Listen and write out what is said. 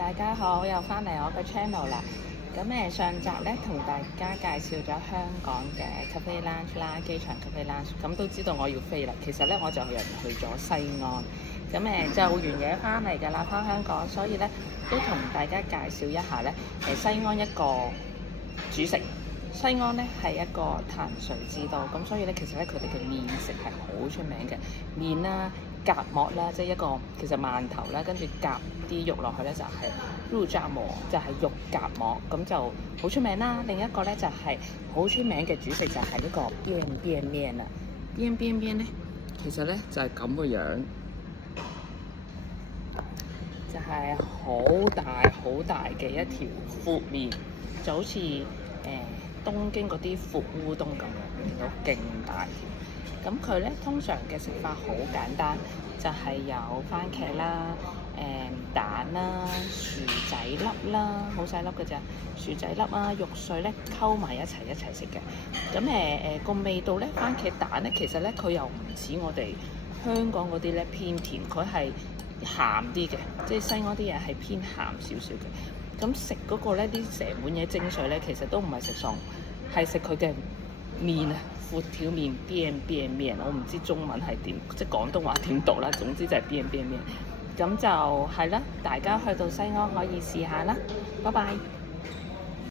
大家好，又翻嚟我嘅 channel 啦。咁上集咧同大家介紹咗香港嘅 cafe lounge 啦，機場 cafe lounge。咁都知道我要飛啦。其實咧我就人去咗西安，咁就完嘢翻嚟㗎啦，翻香港。所以咧都同大家介紹一下咧西安一個主食。西安咧係一個碳水之都，咁所以咧其實咧佢哋嘅麵食係好出名嘅，麵啦、夾饃啦，即係一個其實饅頭啦，跟住夾啲肉落去咧就係肉夾饃，就係肉夾饃，咁就好出名啦。另一個咧就係好出名嘅主食就係呢個邊邊麵啦。邊邊麵咧其實咧就係咁個樣，就係好大嘅一條闊麵，就好似東京嗰啲闊烏冬咁樣，見到勁大條。咁佢咧通常嘅食法好簡單，就係有番茄啦、蛋啦、薯仔粒啦，好細粒嘅咋，薯仔粒啊、肉碎咧溝埋一齊食嘅。咁個味道咧，番茄蛋咧其實咧佢又唔似我哋香港嗰啲咧偏甜，佢係鹹啲嘅，即係西安啲嘢係偏鹹少少嘅。咁食嗰個咧啲成碗嘢精髓咧，其實都唔係食餸，係食佢嘅麵啊，闊條麵邊麵，我唔知中文係點，即係廣東話點讀啦。總之就係邊麵。咁就係啦，大家去到西安可以試下啦。拜拜。